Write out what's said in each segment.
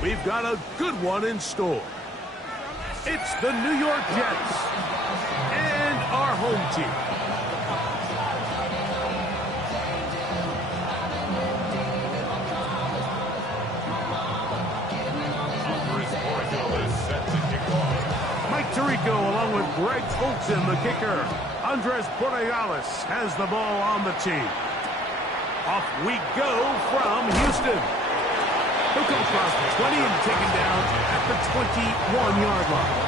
We've got a good one in store. It's the New York Jets and our home team. Mike Tirico along with Greg Olsen, the kicker. Andres Borregales has the ball on the tee. Off we go from Houston. He'll come across the 20 and taken down at the 21-yard line.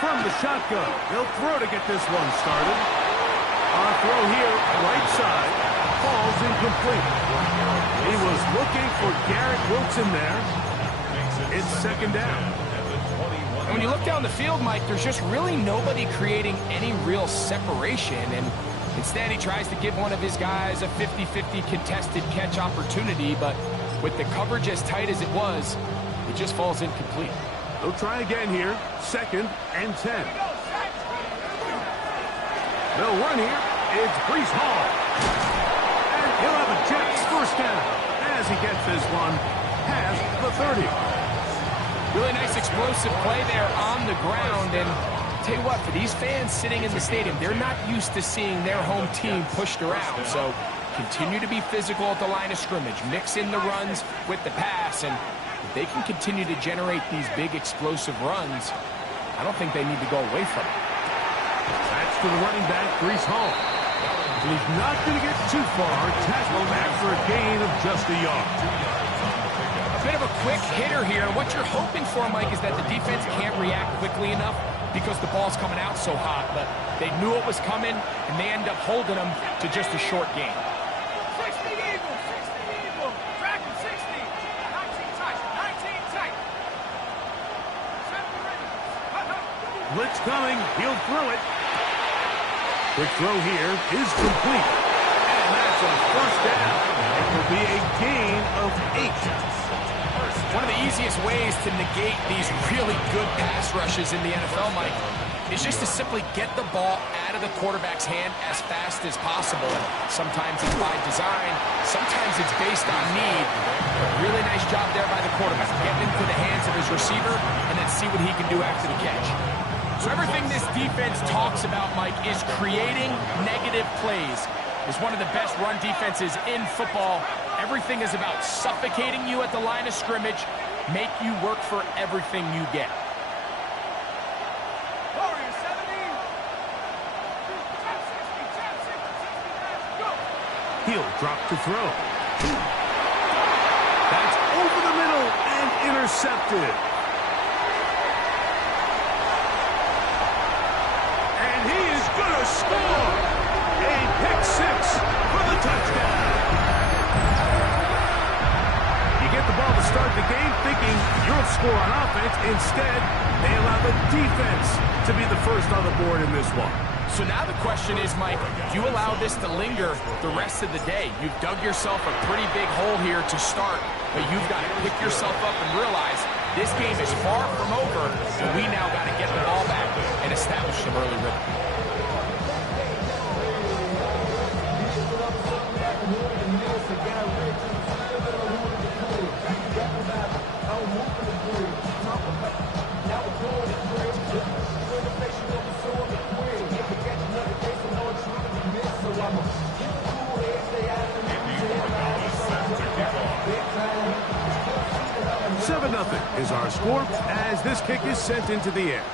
From the shotgun, he'll throw to get this one started. On a throw here, right side, falls incomplete. He was looking for Garrett Wilson there. It's second down. And when you look down the field, Mike, there's just really nobody creating any real separation. And instead, he tries to give one of his guys a 50-50 contested catch opportunity. But with the coverage as tight as it was, it just falls incomplete. They'll try again here. Second and 10. They'll run here. It's Breece Hall. And he'll have a Jets first down as he gets this one past the 30. Really nice explosive play there on the ground. And I'll tell you what, for these fans sitting in the stadium, they're not used to seeing their home team pushed around. So continue to be physical at the line of scrimmage. Mix in the runs with the pass. And if they can continue to generate these big explosive runs, I don't think they need to go away from it. That's to the running back, Breece Hall. And he's not going to get too far. Tackled after a gain of just a yard. A bit of a quick hitter here. What you're hoping for, Mike, is that the defense can't react quickly enough because the ball's coming out so hot. But they knew it was coming, and they end up holding them to just a short gain. Blitz coming. He'll throw it. Quick throw here is complete. And that's a first down. It will be a gain of 8. One of the easiest ways to negate these really good pass rushes in the NFL, Mike, is just to simply get the ball out of the quarterback's hand as fast as possible. Sometimes it's by design. Sometimes it's based on need. Really nice job there by the quarterback. Get into the hands of his receiver and then see what he can do after the catch. So everything this defense talks about, Mike, is creating negative plays. It's one of the best run defenses in football. Everything is about suffocating you at the line of scrimmage, make you work for everything you get. He'll drop to throw. That's over the middle and intercepted. Score! A pick six for the touchdown. You get the ball to start the game thinking you'll score on offense. Instead, they allow the defense to be the first on the board in this one. So now the question is, Mike, do you allow this to linger the rest of the day? You've dug yourself a pretty big hole here to start, but you've got to pick yourself up and realize this game is far from over, and we now got to get the ball back and establish some early rhythm. Nothing is our score as this kick is sent into the air.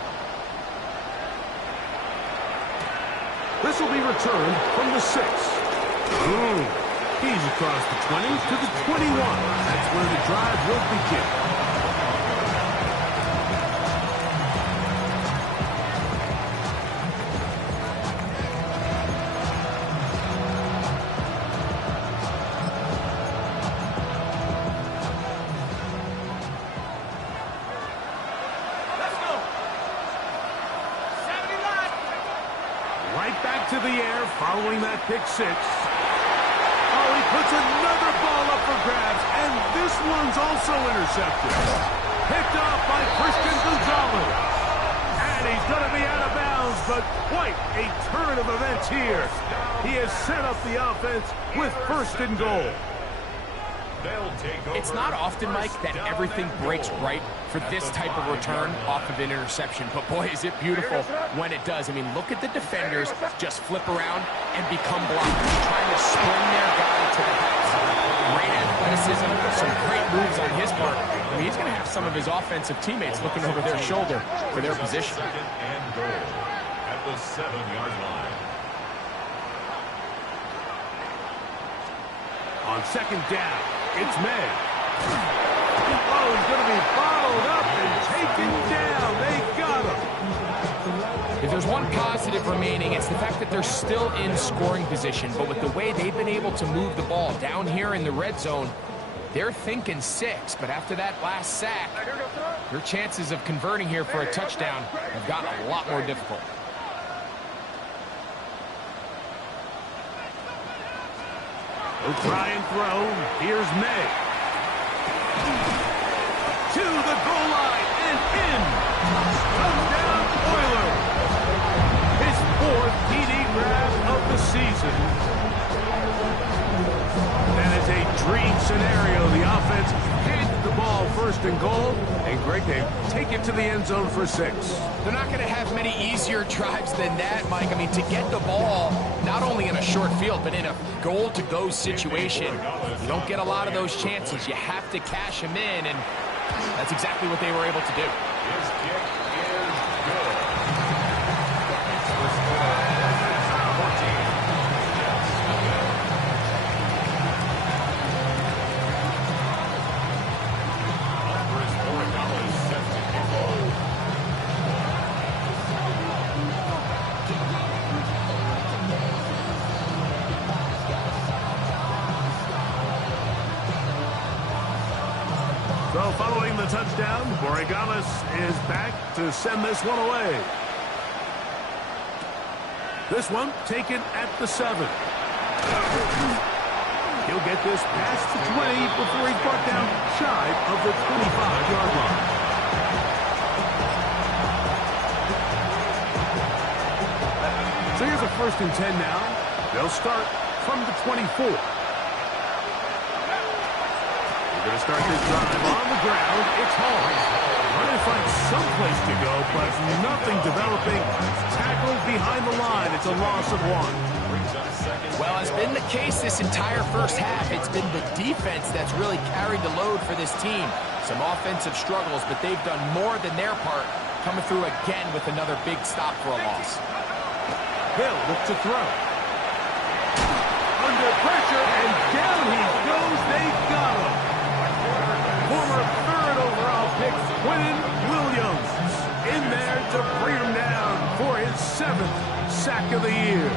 This will be returned from the 6. He's across the 20 to the 21. That's where the drive will begin. Right back back to the air following that pick six. Oh, he puts another ball up for grabs, and this one's also intercepted. Picked off by Christian Gonzalez. And he's going to be out of bounds, but quite a turn of events here. He has set up the offense with first and goal. It's not often, Mike, that everything breaks right for this type of return off of an interception. But, boy, is it beautiful when it does. I mean, look at the defenders just flip around and become blockers, trying to spring their guy to the house. Great athleticism, some great moves on his part. I mean, he's going to have some of his offensive teammates looking over their shoulder for their position. Second and goal at the 7-yard line. On second down, it's May. Oh, he's going to be bottled up and taken down. They got him. If there's one positive remaining, it's the fact that they're still in scoring position. But with the way they've been able to move the ball down here in the red zone, they're thinking 6. But after that last sack, their chances of converting here for a touchdown have gotten a lot more difficult. He'll try and throw. Here's May. To the goal line and in. Touchdown Oilers. His 4th TD grab of the season. That is a dream scenario. The offense handed the ball first and goal. And Greg, they take it to the end zone for 6. They're not going to have many easier drives than that, Mike. I mean, to get the ball not only in a short field, but in a goal-to-go situation, you don't get a lot of those chances. You have to cash them in, and that's exactly what they were able to do. His kick is good. So following the touchdown, Borregales is back to send this one away. This one taken at the 7. He'll get this past the 20 before he's brought down shy of the 25-yard line. So here's a 1st and 10 now. They'll start from the 24. Going to start this drive on the ground. It's Hall. Trying to find some place to go, but nothing developing. Tackled behind the line. It's a loss of 1. Well, it's been the case this entire first half. It's been the defense that's really carried the load for this team. Some offensive struggles, but they've done more than their part, coming through again with another big stop for a loss. Hill looks to throw. Under pressure, and down he goes. They got him. Former 3rd overall pick, Quentin Williams, in there to bring him down for his 7th sack of the year.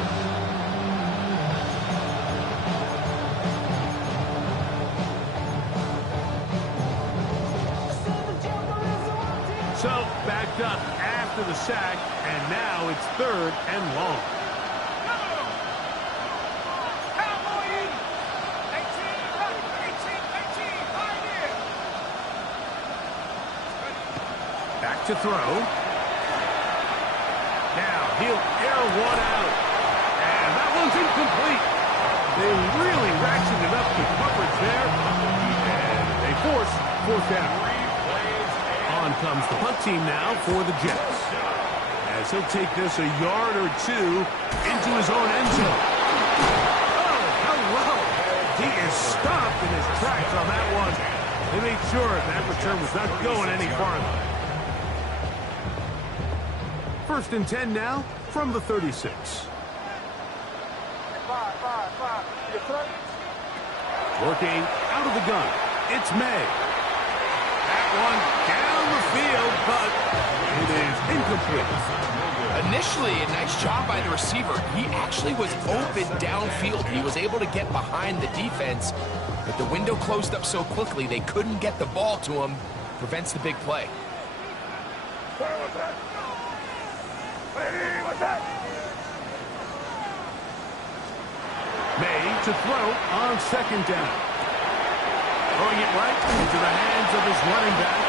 So, backed up after the sack, and now it's 3rd and long. Back to throw. Now he'll air one out. And that one's incomplete. They really ratcheted up the coverage there. And they force 4th down. On comes the punt team now for the Jets. As he'll take this a yard or 2 into his own end zone. Oh, hello. He is stopped in his tracks on that one. They made sure that return was not going any farther. 1st and 10 now from the 36. Working out of the gun. It's May. That one down the field, but it is incomplete. Initially, a nice job by the receiver. He actually was open downfield. He was able to get behind the defense, but the window closed up so quickly they couldn't get the ball to him. Prevents the big play. to throw on second down. Throwing it right into the hands of his running back.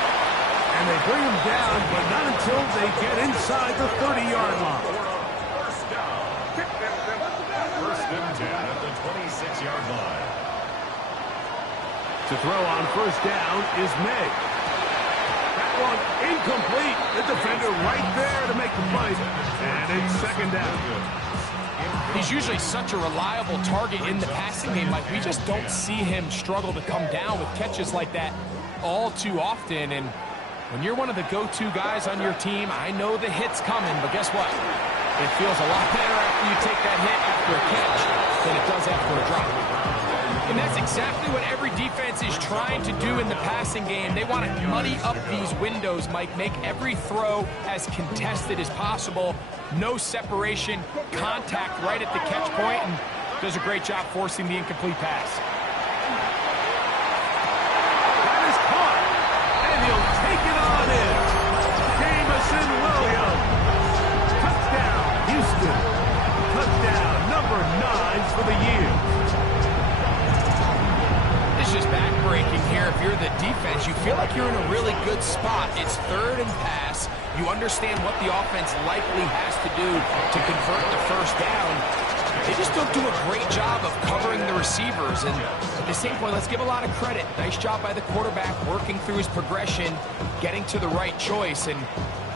And they bring him down, but not until they get inside the 30-yard line. First down. First and 10 at the 26-yard line. To throw on first down is May. That one incomplete. The defender right there to make the play. And it's second down. He's usually such a reliable target in the passing game. Like, we just don't see him struggle to come down with catches like that all too often. And when you're one of the go-to guys on your team, I know the hit's coming, but guess what? It feels a lot better after you take that hit after a catch than it does after a drop. And that's exactly what every defense is trying to do in the passing game. They want to muddy up these windows, Mike, make every throw as contested as possible. No separation, contact right at the catch point, and does a great job forcing the incomplete pass. That is caught, and he'll take it on in. Jamison Williams. Touchdown, Houston. Touchdown, number 9 for the year. It's just back-breaking here. If you're the defense, you feel like you're in a really good spot. It's third and pass. You understand what the offense likely has to do to convert the first down. They just don't do a great job of covering the receivers. And at the same point, let's give a lot of credit. Nice job by the quarterback working through his progression, getting to the right choice, and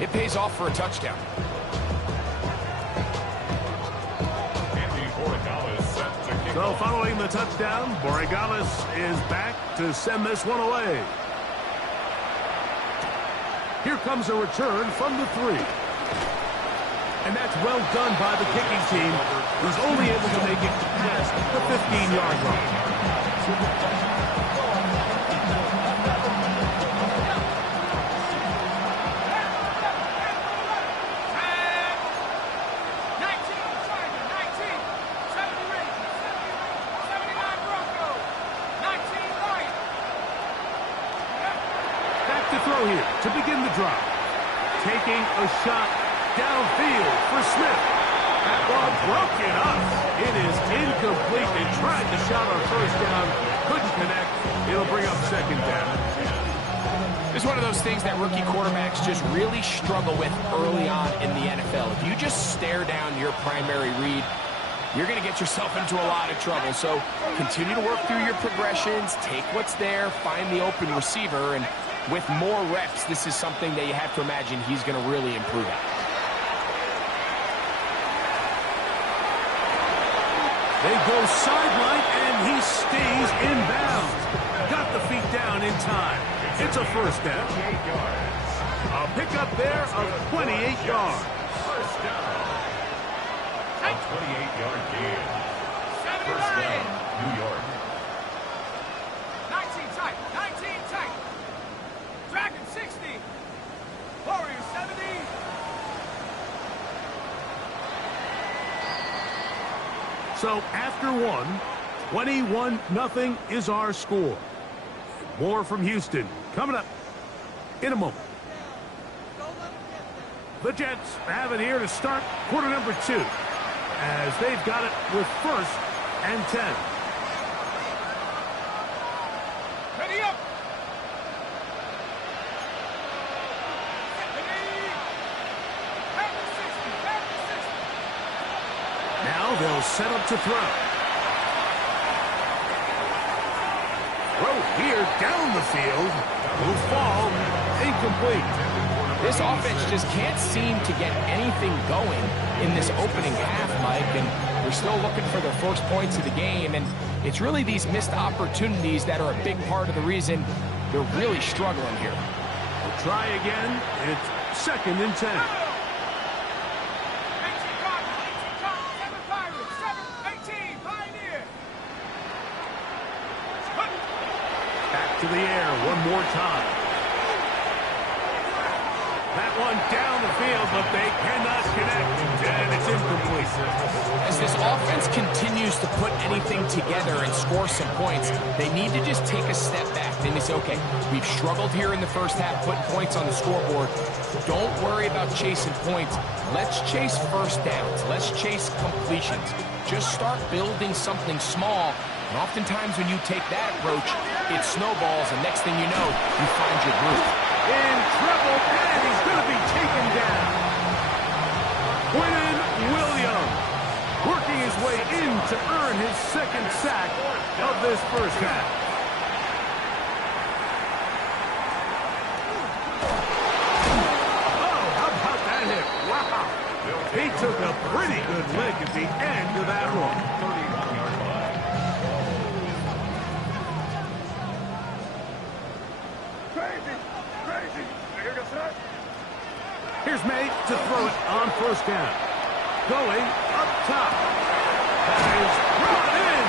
it pays off for a touchdown. So following the touchdown, Borregales is back to send this one away. Here comes a return from the 3. And that's well done by the kicking team, who's only able to make it past the 15-yard line. Throw here to begin the drive. Taking a shot downfield for Smith. That ball broken up. It is incomplete. They tried the shot on first down. Couldn't connect. It'll bring up second down. It's one of those things that rookie quarterbacks just really struggle with early on in the NFL. If you just stare down your primary read, you're going to get yourself into a lot of trouble. So continue to work through your progressions, take what's there, find the open receiver, and with more reps, this is something that you have to imagine he's going to really improve at. They go sideline, and he stays in bounds. Got the feet down in time. It's a first down. A pickup there of 28 yards. First down. A 28-yard gain. First down, New York. 19 tight, 19 tight. Dragon 60. Warrior 70. So after one, 21-0 is our score. More from Houston coming up in a moment. The Jets have it here to start quarter number 2, as they've got it with first and 10. Ready up. Now they'll set up to throw. Throw here down the field. Will fall incomplete. This offense just can't seem to get anything going in this opening half, Mike, and we're still looking for their first points of the game, and it's really these missed opportunities that are a big part of the reason they're really struggling here. We'll try again. It's second and 10. Back to the air one more time. That one down the field, but they cannot connect, and it's incomplete. As this offense continues to put anything together and score some points, they need to just take a step back. They need to say, okay, we've struggled here in the first half, putting points on the scoreboard. Don't worry about chasing points. Let's chase first downs. Let's chase completions. just start building something small. And oftentimes when you take that approach, it snowballs, and next thing you know, you find your groove. In trouble, and he's going to be taken down. Quinton Williams working his way in to earn his second sack of this first half. Oh, how about that hit? Wow. He took a pretty good lick at the end of that one. 31-yard line. Crazy. Here's May to throw it on first down. Going up top. That is brought in.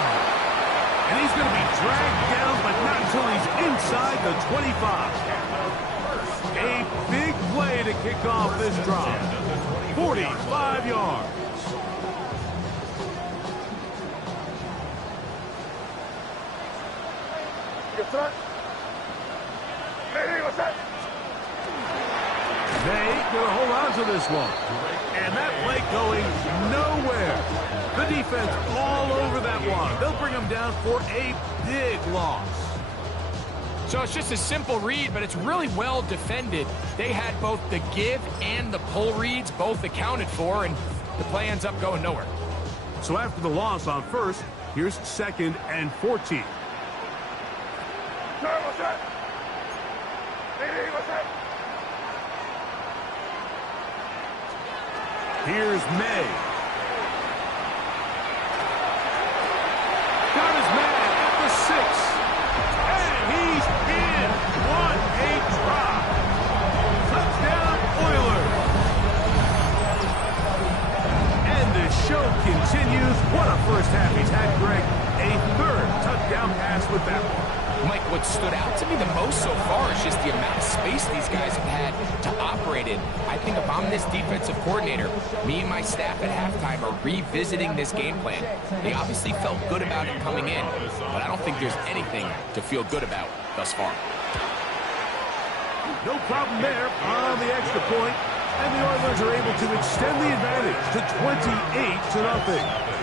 And he's going to be dragged down, but not until he's inside the 25. A big play to kick off this drive. 45 yards. They gonna hold on to this one. And that play going nowhere. The defense all over that one. They'll bring them down for a big loss. So it's just a simple read, but it's really well defended. They had both the give and the pull reads both accounted for, and the play ends up going nowhere. So after the loss on first, here's 2nd and 14. Here's May. Got his man at the 6. And he's in. What a drop. Touchdown, Oilers. And the show continues. What a first half he's had, Greg. A 3rd touchdown pass with that one. Mike, what stood out to me the most so far is just the amount of space these guys have had to operate in. I think if I'm this defensive coordinator, me and my staff at halftime are revisiting this game plan. They obviously felt good about it coming in, but I don't think there's anything to feel good about thus far. No problem there on the extra point, and the Oilers are able to extend the advantage to 28-0.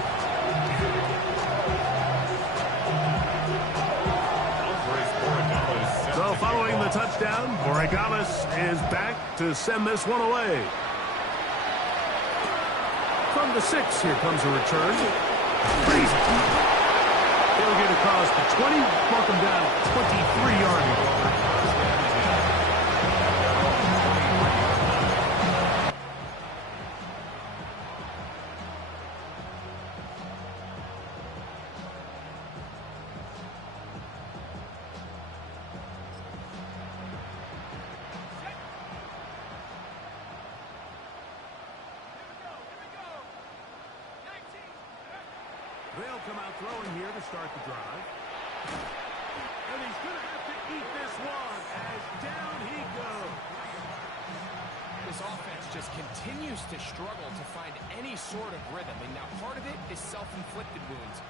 So following the touchdown, Borregales is back to send this one away. From the 6, here comes a return. Crazy. They'll get across the 20, mark them down at 23-yard line. They'll come out throwing here to start the drive. And he's going to have to eat this one as down he goes. This offense just continues to struggle to find any sort of rhythm. And now part of it is self-inflicted wounds.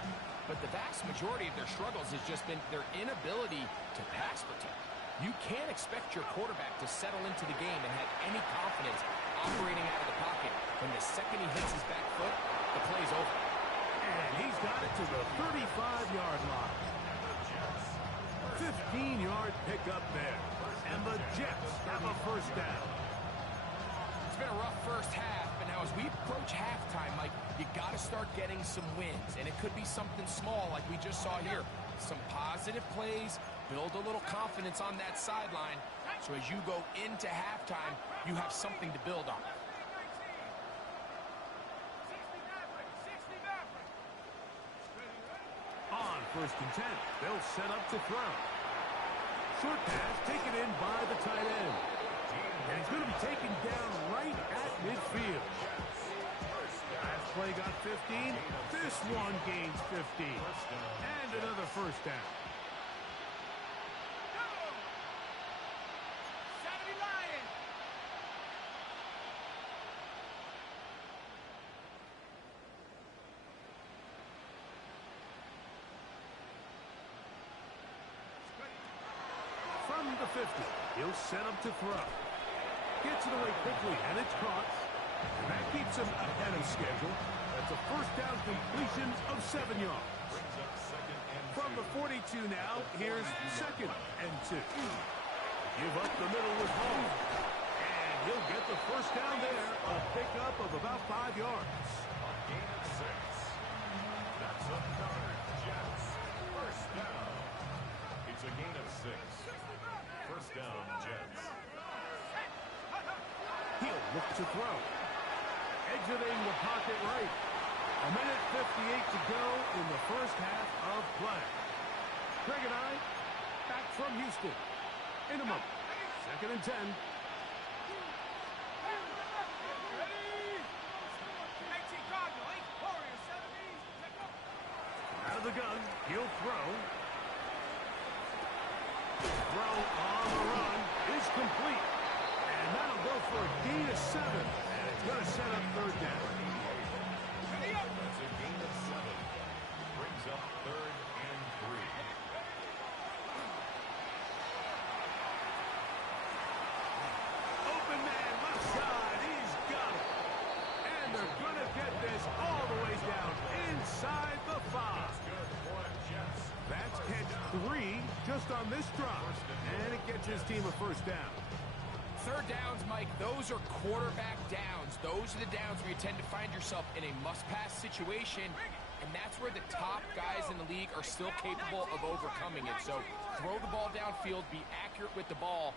But the vast majority of their struggles has just been their inability to pass protect. You can't expect your quarterback to settle into the game and have any confidence operating out of the pocket. When the second he hits his back foot, the play's over. And he's got it to the 35-yard line. 15-yard pickup there. And the Jets have a first down. It's been a rough first half, but now as we approach halftime, Mike, you got to start getting some wins. And it could be something small like we just saw here. Some positive plays, build a little confidence on that sideline. So as you go into halftime, you have something to build on. On 1st and 10, they'll set up to throw. Short pass taken in by the tight end. And he's going to be taken down right at midfield. Last play got 15. This one gains 15. And another first down. From the 50, he'll set up to throw. Gets it away quickly, and it's caught. And that keeps him ahead of schedule. That's a first down completion gain of 7 yards. Brings up second and From the 42 now, here's second and 2. Give up the middle with home. And he'll get the first down there, a pickup of about 5 yards. A gain of 6. That's a guard, Jets. First down. It's a gain of 6. First down, Jets. He'll look to throw. Exiting the pocket right. 1:58 to go in the first half of play. Greg and I, back from Houston. In a moment. Second and 10. Out of the gun, he'll throw. Throw on the run is complete. And that'll go for a gain of 7. And it's going to set up third down. That's a gain of 7. Brings up third and 3. Open man, left side. He's got it. And they're going to get this all the way down inside the 5. Good for Jets. That's catch 3 just on this drop. And it gets his team a first down. Third downs, Mike, those are quarterback downs. Those are the downs where you tend to find yourself in a must-pass situation, and that's where the top guys in the league are still capable of overcoming it. So throw the ball downfield, be accurate with the ball.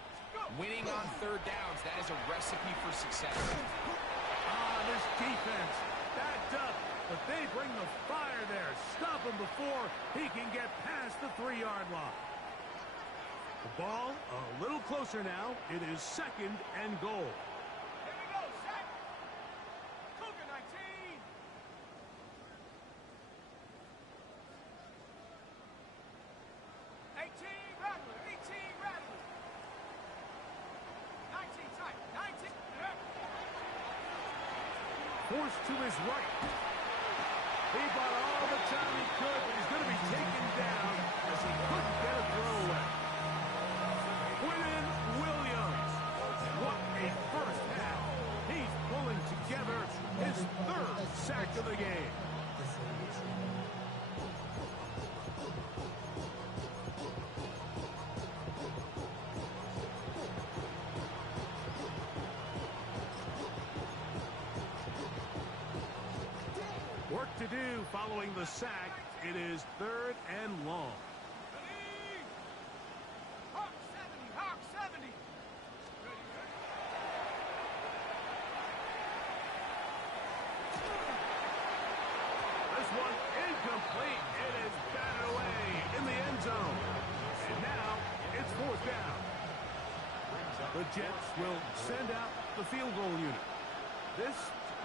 Winning on third downs, that is a recipe for success. This defense backed up, but they bring the fire there. Stop him before he can get past the 3-yard line. The ball a little closer now. It is second and goal. Here we go, set. Cougar 19. Rattler, 18 Rattler. 19 tight, 19. Forced to his right. He bought all the time he could, but he's going to be taken down as he couldn't get a throw away. Williams. What a first half. He's pulling together his 3rd sack of the game. Work to do following the sack. It is 3rd and long. Hawk 70, Hawk 70. This one incomplete. It is batted away in the end zone. And now it's 4th down. The Jets will send out the field goal unit. This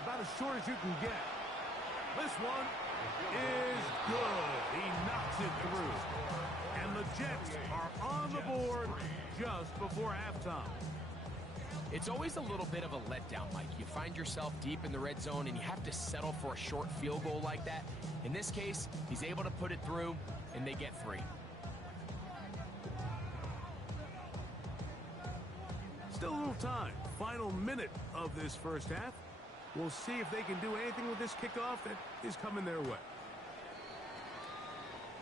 about as short as you can get. This one is good. He knocks it through. And the Jets are on the board just before halftime. It's always a little bit of a letdown, Mike. You find yourself deep in the red zone and you have to settle for a short field goal like that. In this case, he's able to put it through, and they get 3. Still a little time. Final minute of this first half. We'll see if they can do anything with this kickoff that is coming their way.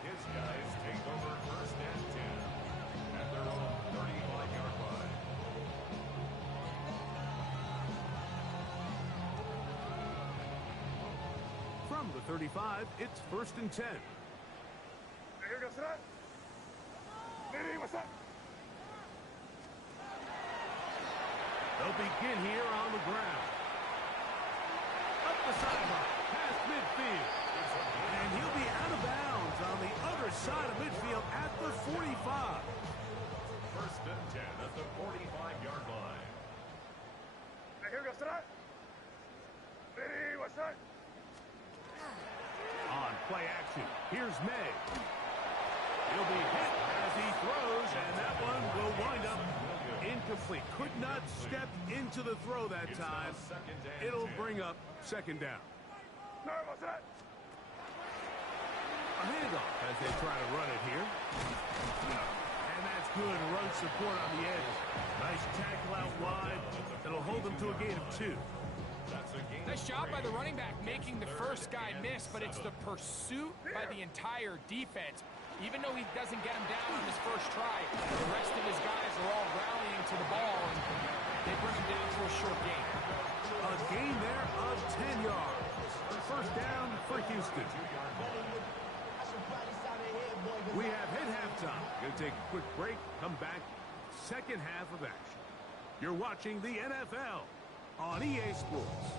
His guys take over first and 10 at their own 35-yard line. From the 35, it's 1st and 10. Here goes that. What's that? They'll begin here on the ground. Up the sideline, past midfield. And he'll be out of bounds on the other side of midfield at the 45. First and 10 at the 45-yard line. Here goes that. What's that? On play action, here's May. He'll be hit as he throws, and that one will wind up incomplete. Could not step into the throw that time. It'll bring up second down. What's that? A handoff as they try to run it here. And that's good run support on the edge. Nice tackle out wide. It'll hold them to a gain of 2. That's a gain Nice of job by the 3. running back making the Third first guy and miss, but it's the 7. pursuit by the entire defense. Even though he doesn't get him down on his first try, the rest of his guys are all rallying to the ball, and they bring him down to a short gain. A gain there of 10 yards. First down for Houston. We have hit halftime. Going to take a quick break, come back, second half of action. You're watching the NFL on EA Sports.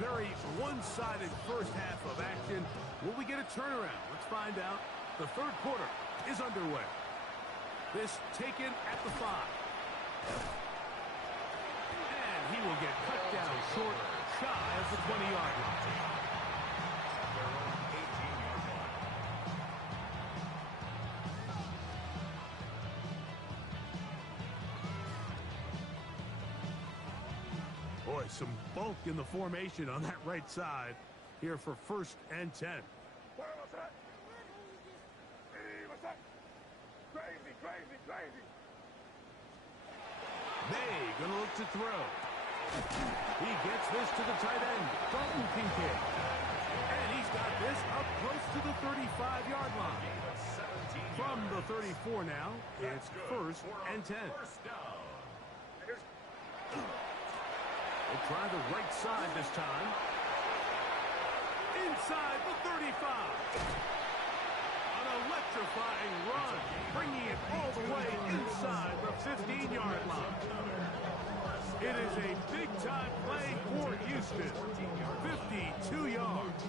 Very one-sided first half of action. Will we get a turnaround? Let's find out. The third quarter is underway. This taken at the 5. And he will get cut down short, shy of the 20-yard line. Their own 18-yard line. Boy, some bulk in the formation on that right side here for first and 10. What's that? Hey, what's that? Crazy, crazy, crazy. May gonna look to throw. He gets this to the tight end, Dalton Kincaid. And he's got this up close to the 35-yard line. Gain of 17 From the yards. 34 now, it's That's good first for a and 10. First down. We'll try the right side this time. Inside the 35. An electrifying run, bringing it all the way inside the 15-yard line. It is a big-time play for Houston. 52 yards.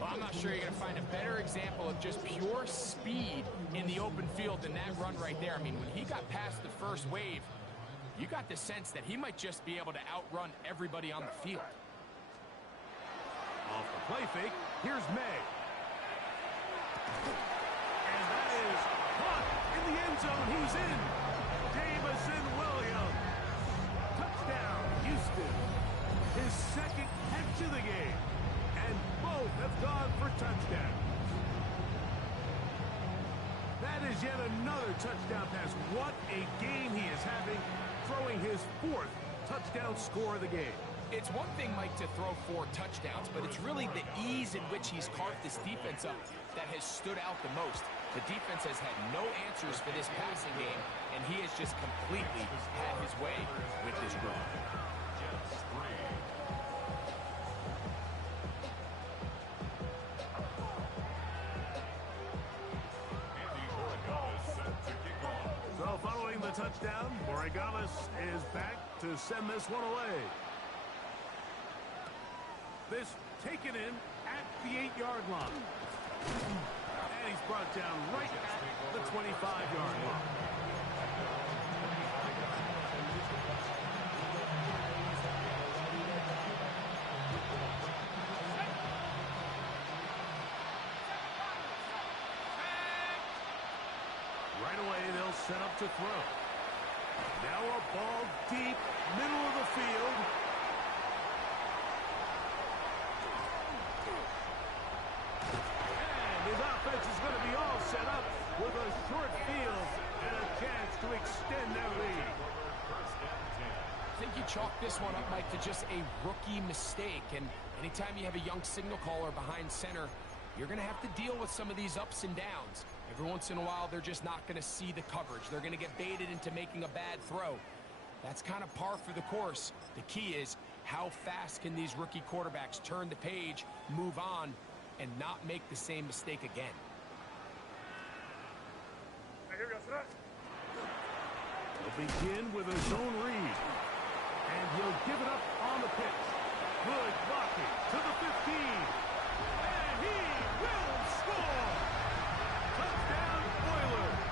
Well, I'm not sure you're going to find a better example of just pure speed in the open field than that run right there. I mean, when he got past the first wave, you got the sense that he might just be able to outrun everybody on the field. Off the play fake, here's May. And that is caught in the end zone. He's in. Jamison Williams. Touchdown, Houston. His second catch of the game. And both have gone for touchdowns. That is yet another touchdown pass. What a game he is having, throwing his 4th touchdown score of the game. It's one thing, Mike, to throw 4 touchdowns, but it's really the ease in which he's carved this defense up that has stood out the most. The defense has had no answers for this passing game, and he has just completely had his way with this group. Jets 3. So following the touchdown, Borregales is back to send this one away. This taken in at the 8-yard line. And he's brought down right at the 25-yard line. Right away, they'll set up to throw. Now a ball deep, middle of the field. And his offense is going to be all set up with a short field and a chance to extend their lead. I think you chalk this one up, Mike, to just a rookie mistake. And anytime you have a young signal caller behind center, you're going to have to deal with some of these ups and downs. Every once in a while, they're just not going to see the coverage. They're going to get baited into making a bad throw. That's kind of par for the course. The key is, how fast can these rookie quarterbacks turn the page, move on, and not make the same mistake again? Here we go, sir. He'll begin with a zone read. And he'll give it up on the pitch. Good blocking to the 15. And he will score! Touchdown, Oilers!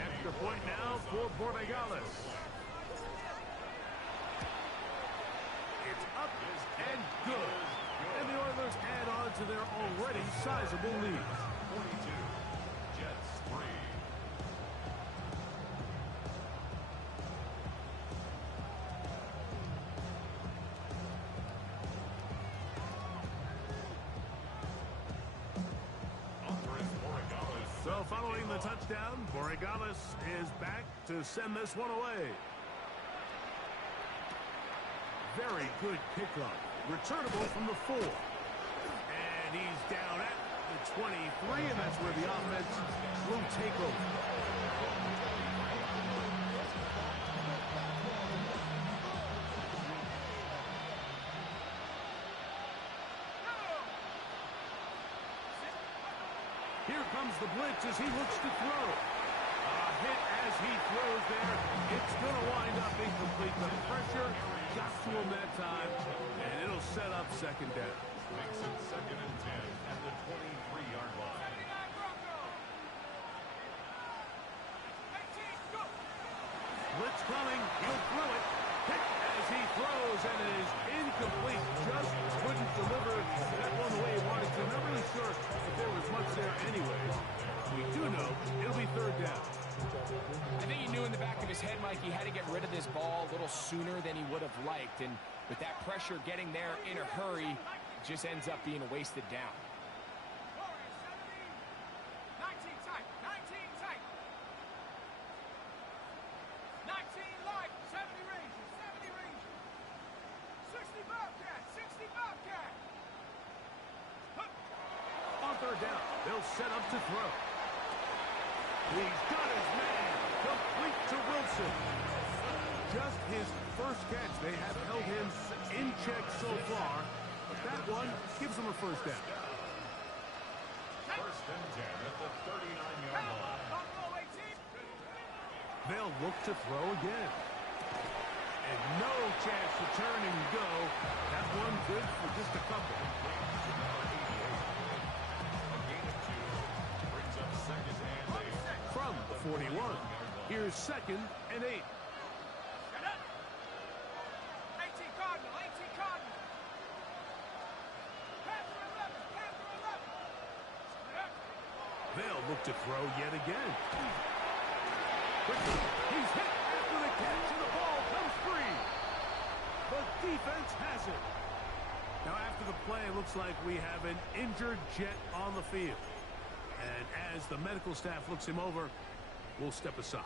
Extra point now for Borregales. That's up and good. And the Oilers add on to their already sizable lead. 42, Jets 3. So following the touchdown, Borregales is back to send this one away. Very good pickup. Returnable from the 4. And he's down at the 23, and that's where the offense will take over. Here comes the blitz as he looks to throw. A hit as he throws there. It's going to wind up incomplete. The pressure got to him that time, and it'll set up second down. Makes it 2nd and 10 at the 23-yard line. Blitz coming. He'll throw it. Hit as he throws, and it is incomplete. Just couldn't deliver that one the way he wanted to. Not really sure if there was much there anyways. We do know it'll be 3rd down. I think he knew in the back of his head, Mike, he had to get rid of this ball a little sooner than he would have liked. And with that pressure getting there in a hurry, it just ends up being a wasted down. 19 tight, 19 tight. 19 light, 70 range, 70 range. 60 Bobcat, 60 Bobcat. On 3rd down, they'll set up to throw. He's got his man. Complete to Wilson. Just his first catch. They have held him in check so far. But that one gives him a 1st down. 1st and 10 at the 39-yard line. They'll look to throw again. And no chance to turn and go. That one good for just a couple. A gain of 2 brings up 2nd and 8. From the 41. Here's 2nd and 8. 18 Cardinal, 18 Cardinal. Panther 11, Panther 11. They'll look to throw yet again. Quickly, he's hit after the catch, and the ball comes free. The defense has it. Now after the play, it looks like we have an injured Jet on the field. And as the medical staff looks him over, we'll step aside.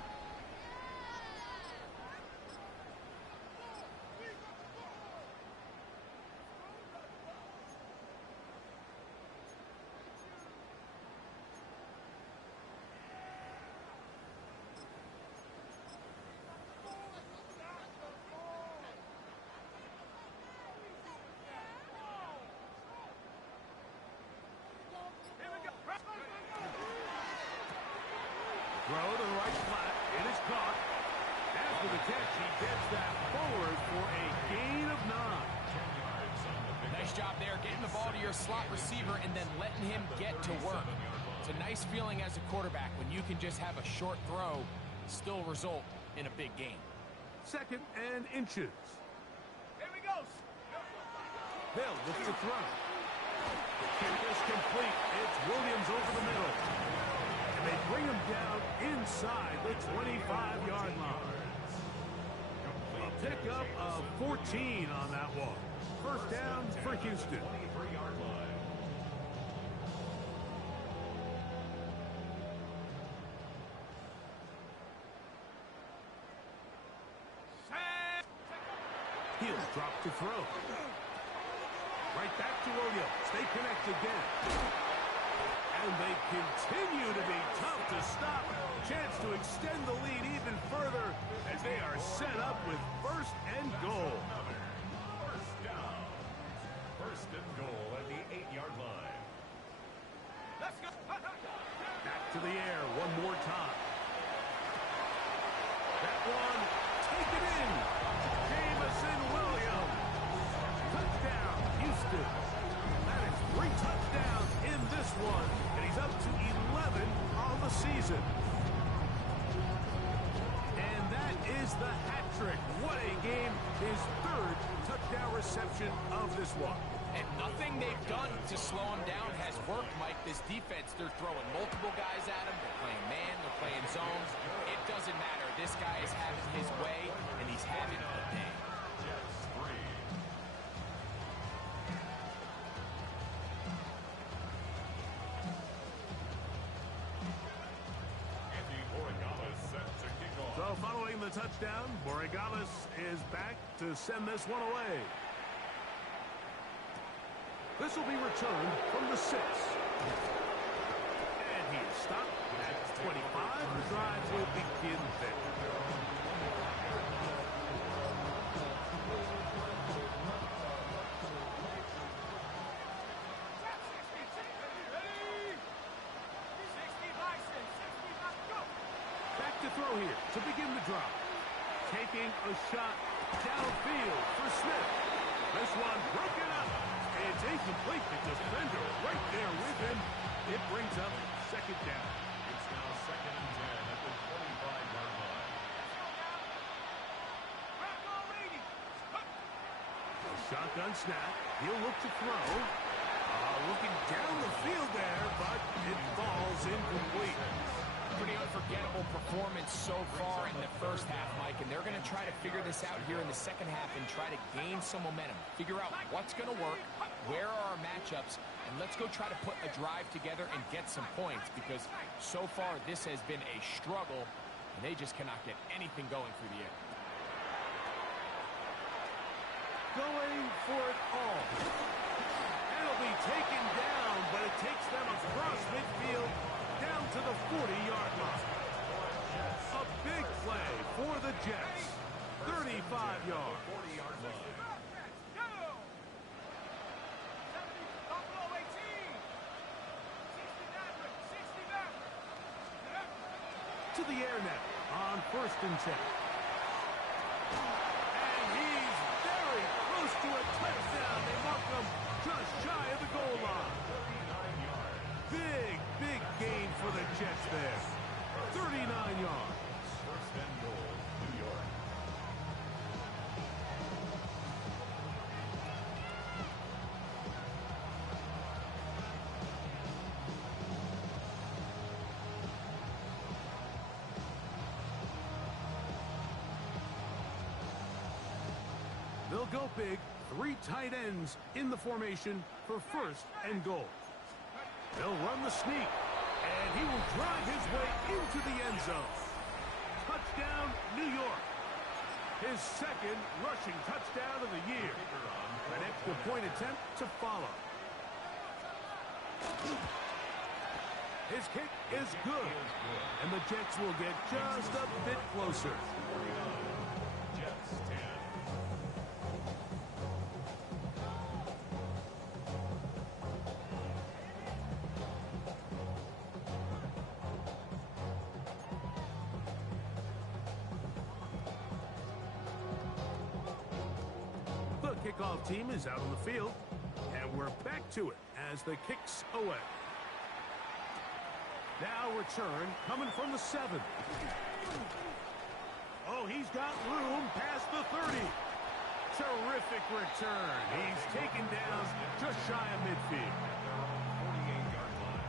Throw to the right flat. It is caught. After the catch, he gets that forward for a gain of 9. Nice job there, getting the ball to your slot receiver and then letting him get to work. It's a nice feeling as a quarterback when you can just have a short throw, still result in a big game. 2nd and inches. Here we go. They'll look to throw. The kick is complete. It's Williams over the middle. And they bring him down inside the 25-yard line. A pickup of 14 on that one. 1st down for Houston. 23-yard line. He'll drop to throw. Right back to Williams. They connect again. And they continue to be tough to stop. Chance to extend the lead even further as they are set up with 1st and goal. 1st down. 1st and goal at the 8-yard line. Let's go. Back to the air one more time. That one taken in. Jamison Williams. Touchdown, Houston. That is 3 touchdowns in this one, and he's up to 11 on the season. And that is the hat trick. What a game. His 3rd touchdown. down reception of this one. And nothing they've done to slow him down has worked, Mike. This defense, they're throwing multiple guys at him. They're playing man, they're playing zone. It doesn't matter. This guy is having his way, and he's having a day. Jets 3. Set to kick off. So following the touchdown, Borregales is back to send this one away. This will be returned from the 6. And he is stopped at 25. The drive will begin there. Back to throw here to begin the drive. Taking a shot downfield for Smith. This one broken up. It's incomplete. The defender right there with him. It brings up second down. It's now 2nd and 10 at the 25-yard line. A shotgun snap. He'll look to throw. Looking down the field there, but it falls incomplete. Pretty unforgettable performance so far in the first half, Mike, and they're going to try to figure this out here in the second half and try to gain some momentum. Figure out what's going to work, where are our matchups, and let's go try to put a drive together and get some points, because so far this has been a struggle, and they just cannot get anything going through the air. Going for it all. It'll be taken down, but it takes them across midfield down to the 40-yard line. A big play for the Jets. 35 yards. 40-yard line. To the air now on 1st and 10. And he's very close to a touchdown. They mark him just shy of the goal line. 39 yards. Big gain for the Jets there. 39 yards. 1st and goal, New York. They'll go big. 3 tight ends in the formation for 1st and goal. They'll run the sneak, and he will drive his way into the end zone. Touchdown, New York. His 2nd rushing touchdown of the year. An extra point attempt to follow. His kick is good, and the Jets will get just a bit closer. Jets 10. Kickoff team is out on the field, and we're back to it as the kicks away. Now return coming from the 7. Oh, he's got room past the 30. Terrific return. He's taken down just shy of midfield. 48-yard line.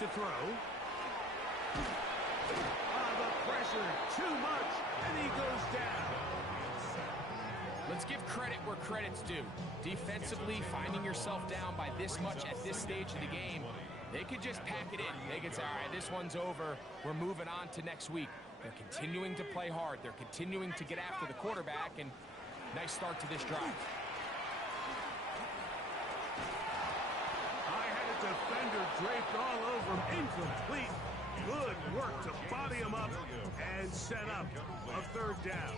To throw. The pressure, too much, and he goes down. Let's give credit where credit's due. Defensively, finding yourself down by this much at this stage of the game, they could just pack it in. They could say, all right, this one's over. We're moving on to next week. They're continuing to play hard. They're continuing to get after the quarterback, and nice start to this drive. Defender draped all over him. Incomplete. Good work to body him up and set up a 3rd down.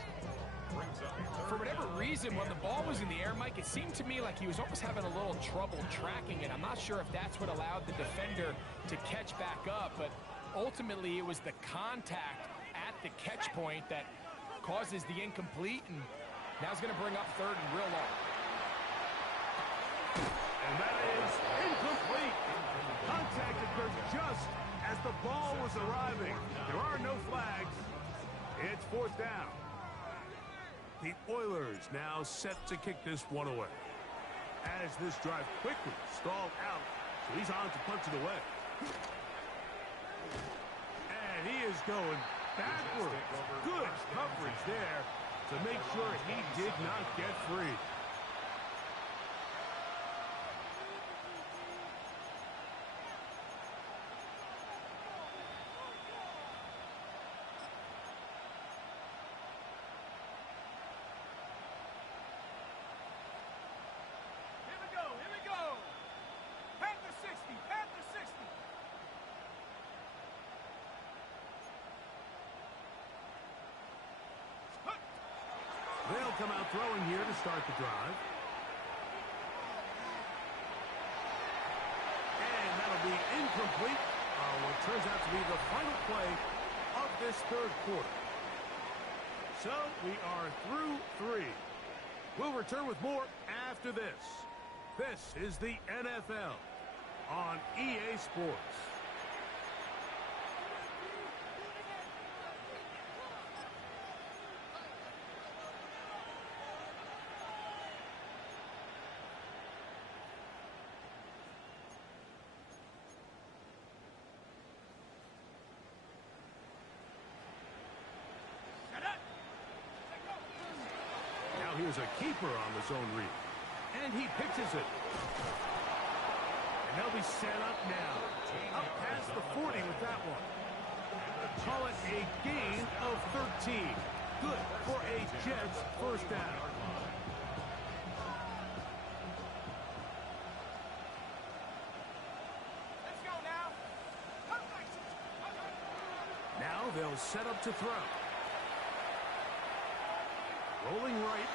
For whatever reason, when the ball was in the air, Mike, it seemed to me like he was almost having a little trouble tracking it. I'm not sure if that's what allowed the defender to catch back up, but ultimately it was the contact at the catch point that causes the incomplete, and now it's going to bring up 3rd and real long. And that is incomplete. Contact occurred just as the ball was arriving. There are no flags. It's fourth down. The Oilers now set to kick this one away. As this drive quickly stalled out, so he's on to punch it away. And he is going backwards. Good coverage there to make sure he did not get free. Here we go. Panther 60, Panther 60. They'll come out throwing here to start the drive. And that'll be incomplete on what turns out to be the final play of this third quarter. So we are through 3. We'll return with more after this. This is the NFL on EA Sports. Now here's a keeper on the zone read. And he pitches it. And they'll be set up now. Up past the 40 with that one. Call it a gain of 13. Good for a Jets first down. Let's go now. Now they'll set up to throw. Rolling right.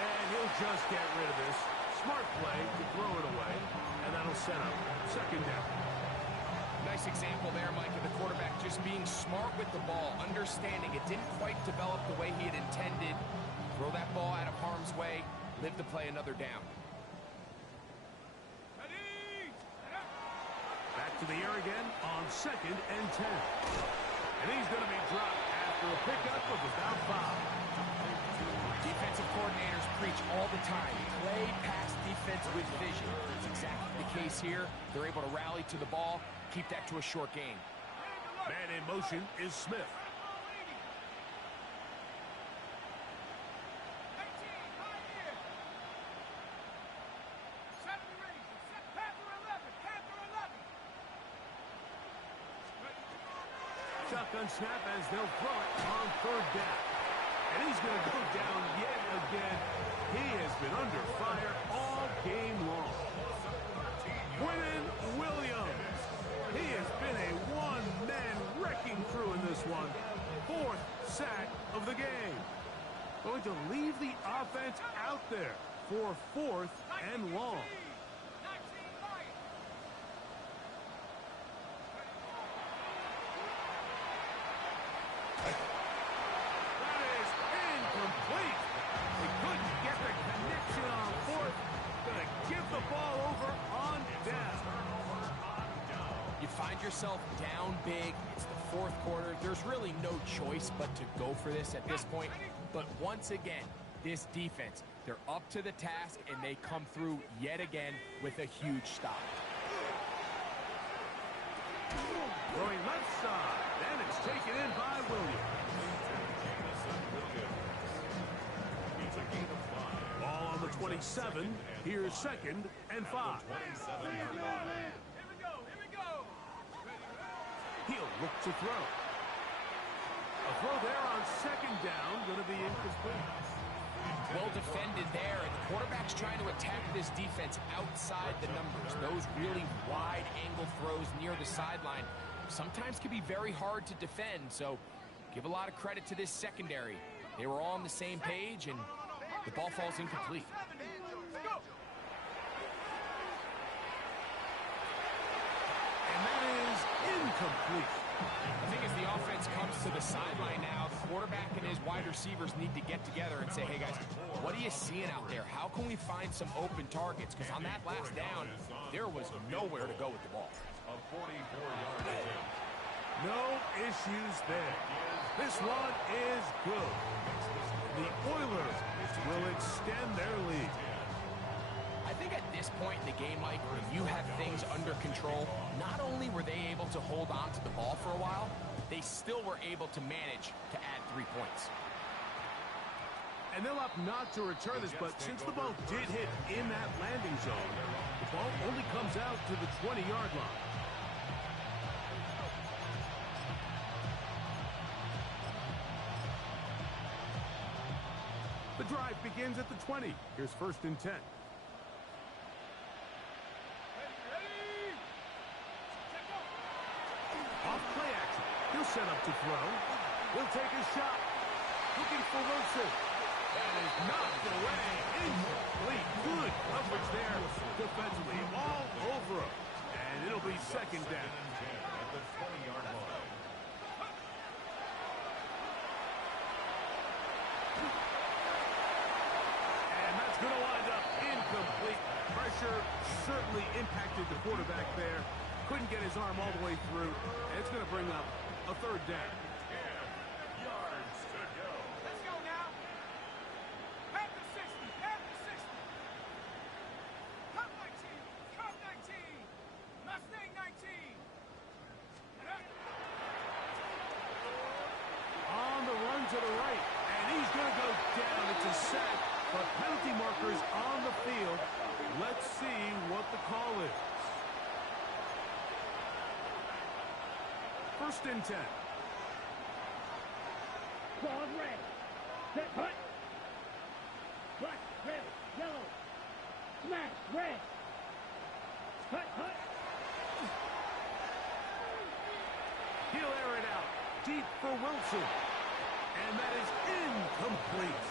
And he'll just get rid of this. Smart play to throw it away. And that'll set up second down. Nice example there, Mike, of the quarterback just being smart with the ball, understanding it didn't quite develop the way he had intended. Throw that ball out of harm's way, live to play another down. Back to the air again on second and 10. And he's going to be dropped after a pickup of about 5. Defensive coordinators preach all the time, play pass defense with vision. It's exactly the case here. They're able to rally to the ball, keep that to a short game. Man in motion is Smith. Shotgun snap as they'll throw it on third down. And he's going to go down yet again. He has been under fire all game long. Quinnen Williams. He has been a one-man wrecking crew in this one. 4th sack of the game. Going to leave the offense out there for 4th and long. Yourself down big. It's the 4th quarter. There's really no choice but to go for this at this point. But once again, this defense, they're up to the task, and they come through yet again with a huge stop. Going left side, and it's taken in by Williams. Ball on the 27. Here's second and 5. He'll look to throw. A throw there on second down, going to be incomplete. Well defended there, and the quarterback's trying to attack this defense outside the numbers. Those really wide angle throws near the sideline sometimes can be very hard to defend, so give a lot of credit to this secondary. They were all on the same page, and the ball falls incomplete. And that is incomplete. incomplete. I think as the offense comes to the sideline now, the quarterback and his wide receivers need to get together and say, hey, guys, what are you seeing out there? How can we find some open targets? Because on that last down, there was nowhere to go with the ball. A 44-yard attempt. No issues there. This one is good. The Oilers will extend their lead. I think at this point in the game, Mike, when you have things under control, not only were they able to hold on to the ball for a while, they still were able to manage to add 3 points. And they'll opt not to return this, but since the ball did hit in that landing zone, the ball only comes out to the 20-yard line. The drive begins at the 20. Here's 1st and 10. Off play action. He'll set up to throw. He'll take a shot. Looking for Wilson. That is knocked away. Incomplete. Good coverage there defensively. All over him. And it'll be 2nd down. At the 20-yard line. And that's going to wind up incomplete. Pressure certainly impacted the quarterback there. Couldn't get his arm all the way through. And it's going to bring up a 3rd down. 10 yards to go. Let's go now. At the 60, at the 60. Cut 19, cut 19. Mustang 19. On the run to the right. And he's going to go down. It's a sack. But penalty markers on the field. Let's see what the call is. 1st and 10. Ball red. Set, hut. Black, red, yellow. Smash, red. Hut, hut. He'll air it out. Deep for Wilson. And that is incomplete.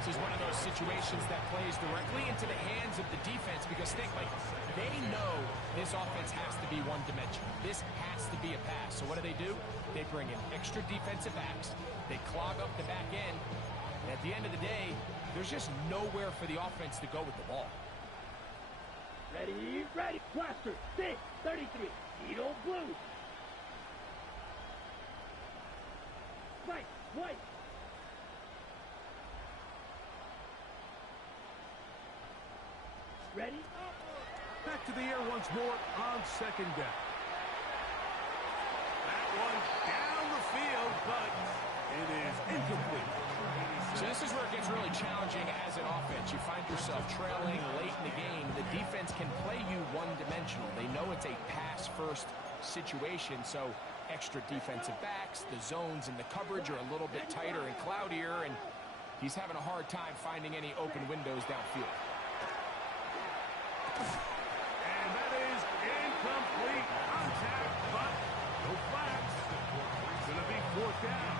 This is one of those situations that plays directly into the hands of the defense because think, like, they know this offense has to be one-dimensional. This has to be a pass. So what do? They bring in extra defensive backs. They clog up the back end. And at the end of the day, there's just nowhere for the offense to go with the ball. Ready, ready. Blaster, 6, 33. Eagle blue. White, white. Ready? Back to the air once more on 2nd down. That one down the field, but it is incomplete. So this is where it gets really challenging as an offense. You find yourself trailing late in the game. The defense can play you one-dimensional. They know it's a pass-first situation, so extra defensive backs, the zones and the coverage are a little bit tighter and cloudier, and he's having a hard time finding any open windows downfield. And that is incomplete. Contact, but no flags. It's going to be 4th down.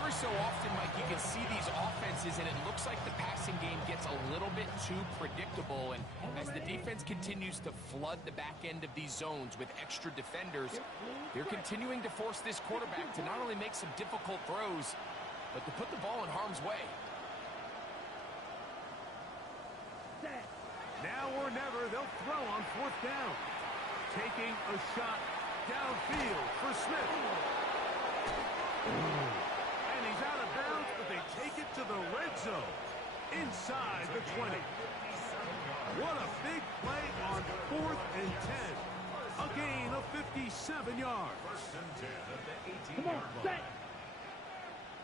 Every so often, Mike, you can see these offenses, and it looks like the passing game gets a little bit too predictable. And as the defense continues to flood the back end of these zones with extra defenders, they're continuing to force this quarterback to not only make some difficult throws, but to put the ball in harm's way. Now or never, they'll throw on 4th down. Taking a shot downfield for Smith. And he's out of bounds, but they take it to the red zone. Inside the 20. What a big play on 4th and 10. A gain of 57 yards. 1st and 10 at the 18-yard Come on, line. set.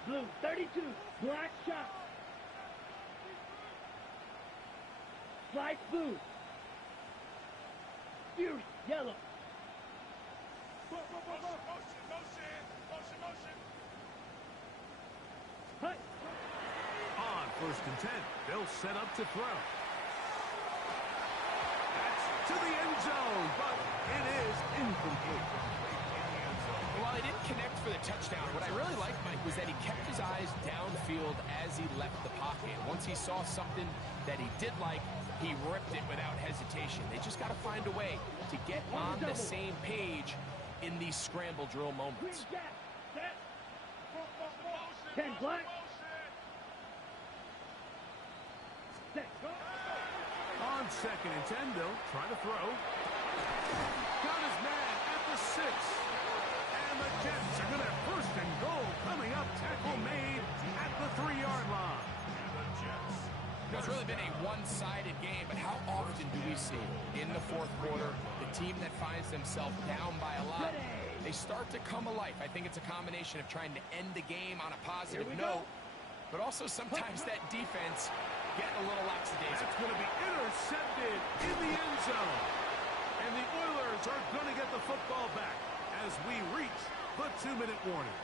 Blue, 32. Black shot. Flight blue. Fury, yellow. Motion, motion, motion, motion. Hut. On 1st and 10, they'll set up to throw. That's to the end zone, but it is incomplete. While they didn't connect for the touchdown, what I really like, Mike, was that he kept his eyes downfield as he left the pocket. Once he saw something that he did like, he ripped it without hesitation. They just got to find a way to get on the same page in these scramble drill moments. 10 black. On 2nd and 10, they'll try to throw. Got his man at the 6. And the Jets are going to have 1st and goal coming up. Tackle made at the 3-yard line. It's really been a one-sided game, but how often do we see in the 4th quarter the team that finds themselves down by a lot, they start to come alive. I think it's a combination of trying to end the game on a positive note, but also sometimes that defense getting a little lackadaisical. That's going to be intercepted in the end zone. And the Oilers are going to get the football back as we reach the 2-minute warning.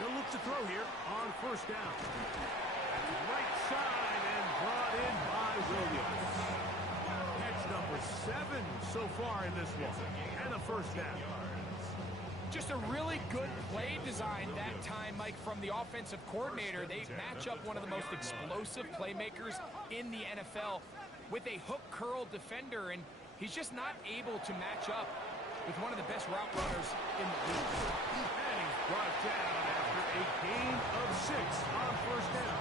They'll look to throw here on 1st down. Right side and brought in by Williams. Catch number 7 so far in this one. And a 1st down. Just a really good play design that time, Mike, from the offensive coordinator. They match up one of the most explosive playmakers in the NFL with a hook curl defender, and he's just not able to match up with one of the best route runners in the league. And he's brought down after a gain of 6 on 1st down.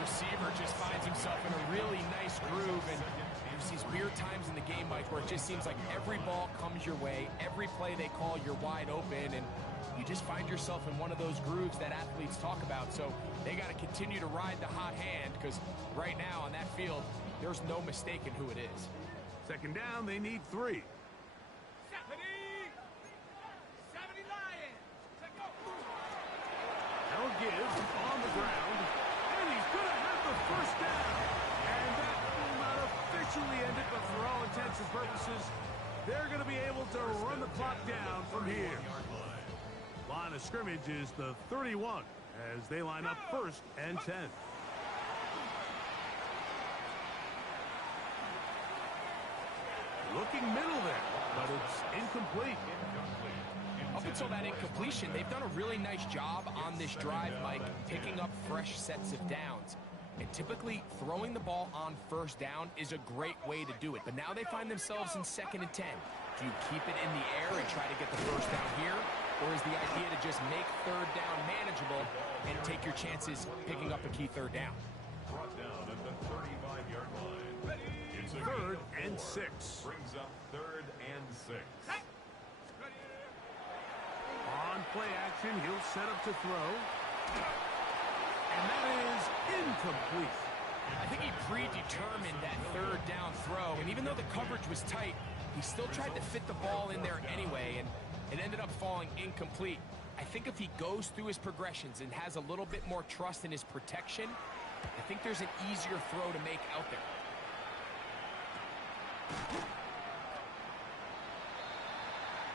Receiver just finds himself in a really nice groove, and there's these weird times in the game, Mike, where it just seems like every ball comes your way, every play they call, you're wide open, and you just find yourself in one of those grooves that athletes talk about. So they got to continue to ride the hot hand, because right now on that field, there's no mistaking who it is. 2nd down, they need 3. 70 Lions. They'll give on the ground, and he's going to have the 1st down. And that will not officially end it, but for all intents and purposes, they're going to be able to run the clock down from here. Line of scrimmage is the 31 as they line up 1st and 10. Looking middle there, but it's incomplete. Up until that incompletion, they've done a really nice job on this drive, Mike, picking up fresh sets of downs. And typically, throwing the ball on 1st down is a great way to do it. But now they find themselves in 2nd and 10. Do you keep it in the air and try to get the 1st down here? Or is the idea to just make 3rd down manageable and take your chances picking up a key 3rd down? Brought down at the 35-yard line. It's a 3rd and 6. Brings up 3rd and 6. On play action, he'll set up to throw. And that is incomplete. I think he predetermined that 3rd down throw, and even though the coverage was tight, he still tried to fit the ball in there anyway, and it ended up falling incomplete. I think if he goes through his progressions and has a little bit more trust in his protection, I think there's an easier throw to make out there.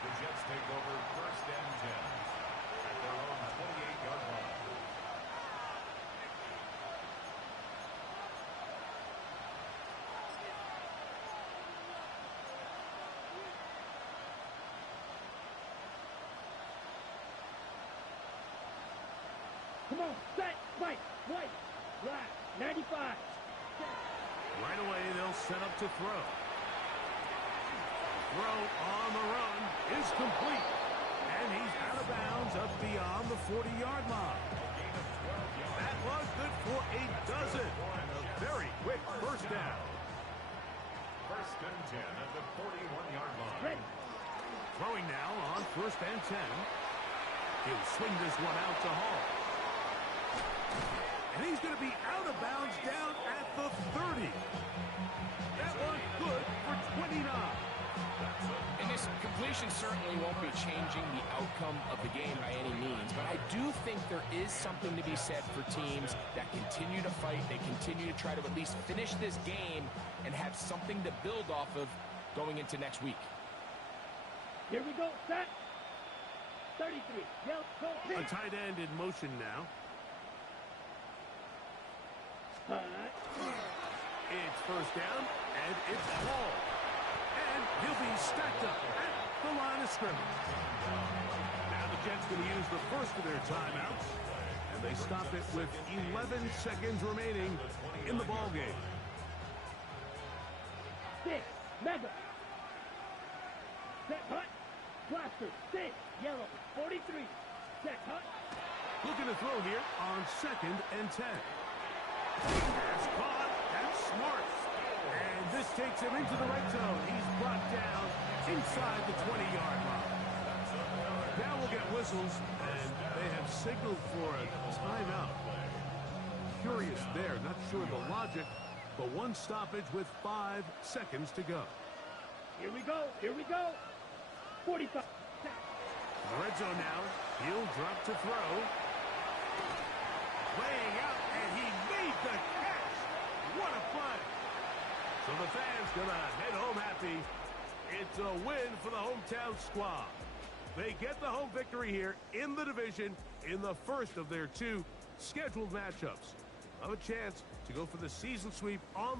The Jets take over 1st and 10 at their own 28-yard line. Come on, set, white, black, 95. Right away, they'll set up to throw. Throw on the run is complete. And he's out of bounds up beyond the 40-yard line. That was good for a dozen. And a very quick 1st down. 1st and 10 at the 41-yard line. Ready. Throwing now on 1st and 10. He'll swing this one out to Hall. And he's going to be out of bounds down at the 30. That one good for 29. And this completion certainly won't be changing the outcome of the game by any means, but I do think there is something to be said for teams that continue to fight. They continue to try to at least finish this game and have something to build off of going into next week. Here we go, set. 33. Yell, go, A tight end in motion now. It's first down, and it's ball. And he'll be stacked up at the line of scrimmage. Now the Jets going to use the first of their timeouts, and they stop it with 11 seconds remaining in the ball game. 6. Mega. Set, hut. Blaster. 6. Yellow. 43. Set, hut. Looking to throw here on 2nd and 10. Pass caught. That's smart. And this takes him into the red zone. He's brought down inside the 20-yard line. Now we'll get whistles, and they have signaled for a timeout. Curious there, not sure the logic, but one stoppage with 5 seconds to go. Here we go. Here we go. 45. The red zone now. He'll drop to throw. Laying out, and he made the catch. What a play. So the fans gonna head home happy. It's a win for the hometown squad. They get the home victory here in the division in the first of their 2 scheduled matchups. Have a chance to go for the season sweep on the